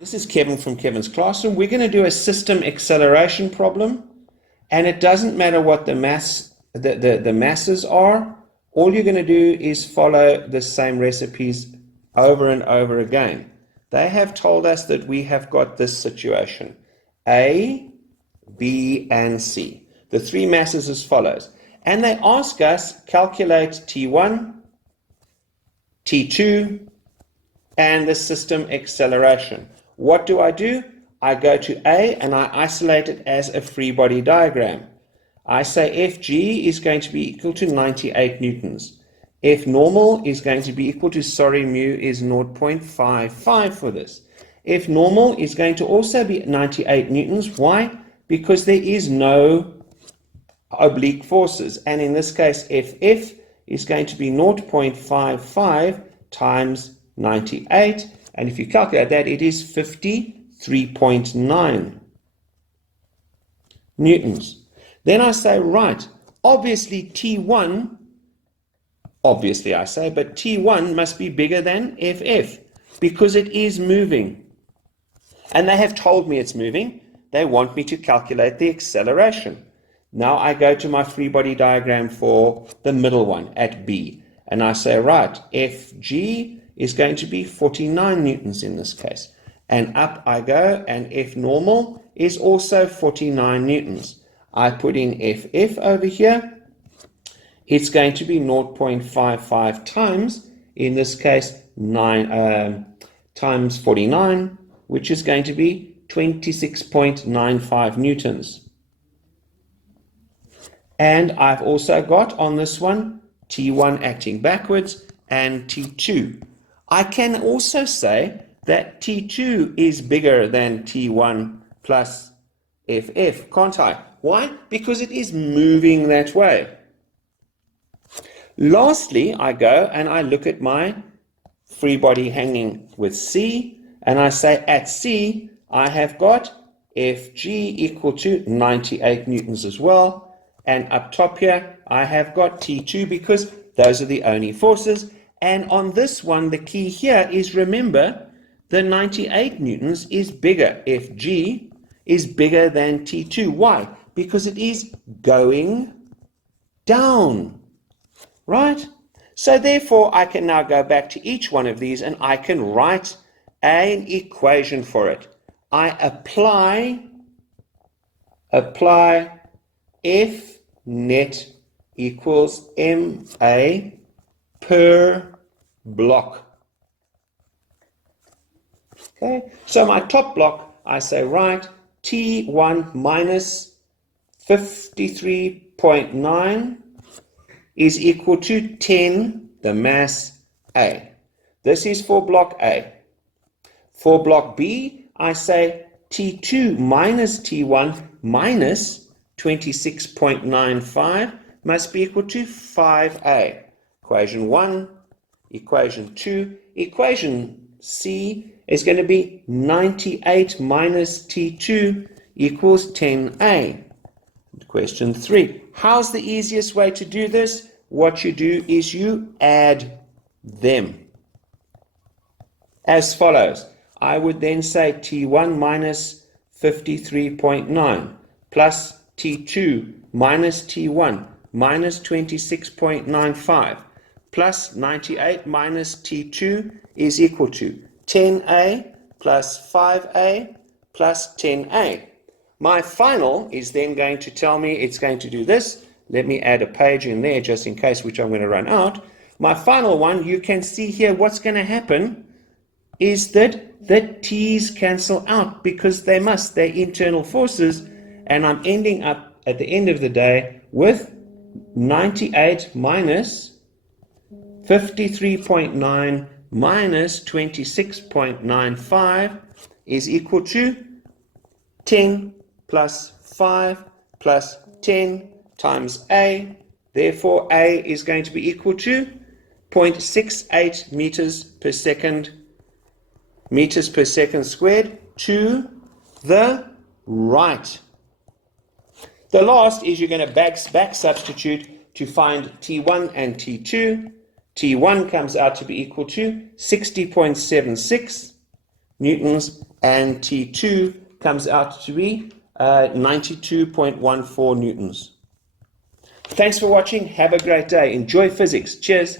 This is Kevin from Kevin's Classroom. We're going to do a system acceleration problem, and it doesn't matter what the masses are. All you're going to do is follow the same recipes over and over again. They have told us that we have got this situation: A, B, and C. The three masses as follows. And they ask us calculate T1, T2, and the system acceleration. What do? I go to A and I isolate it as a free body diagram. I say Fg is going to be equal to 98 newtons. F normal is going to be equal to, mu is 0.55 for this. F normal is going to also be 98 newtons. Why? Because there is no oblique forces. And in this case, Ff is going to be 0.55 times 98. And if you calculate that, it is 53.9 newtons. Then I say, right, obviously T1, obviously I say, but T1 must be bigger than Ff because it is moving. And they have told me it's moving. They want me to calculate the acceleration. Now I go to my free body diagram for the middle one at B. And I say, right, Fg is going to be 49 newtons in this case. And up I go, and F normal is also 49 newtons. I put in Ff over here. It's going to be 0.55 times, in this case, 9 times 49, which is going to be 26.95 newtons. And I've also got on this one T1 acting backwards and T2. I can also say that T2 is bigger than T1 plus Ff, can't I? Why? Because it is moving that way. Lastly, I go and I look at my free body hanging with C, and I say at C, I have got Fg equal to 98 newtons as well. And up top here, I have got T2 because those are the only forces. And on this one, the key here is, remember, the 98 newtons is bigger. Fg is bigger than T2. Why? Because it is going down, right? So therefore, I can now go back to each one of these and I can write an equation for it. I apply F net equals MA per block. Okay, so my top block, I say, right, T1 minus 53.9 is equal to 10, the mass A. This is for block A. For block B, I say T2 minus T1 minus 26.95 must be equal to 5A. Equation 1, equation 2, equation C is going to be 98 minus T2 equals 10A. Question 3. How's the easiest way to do this? What you do is you add them. As follows. I would then say T1 minus 53.9 plus T2 minus T1 minus 26.95 plus 98 minus T2 is equal to 10A plus 5A plus 10A. My final is then going to tell me it's going to do this. Let me add a page in there just in case, which I'm going to run out. My final one, you can see here what's going to happen is that the T's cancel out because they must. They're internal forces. And I'm ending up at the end of the day with 98 minus 53.9 minus 26.95 is equal to 10 plus 5 plus 10 times A. Therefore, A is going to be equal to 0.68 meters per second squared to the right. The last is you're going to back substitute to find T1 and T2. T1 comes out to be equal to 60.76 newtons, and T2 comes out to be 92.14 newtons. Thanks for watching. Have a great day. Enjoy physics. Cheers.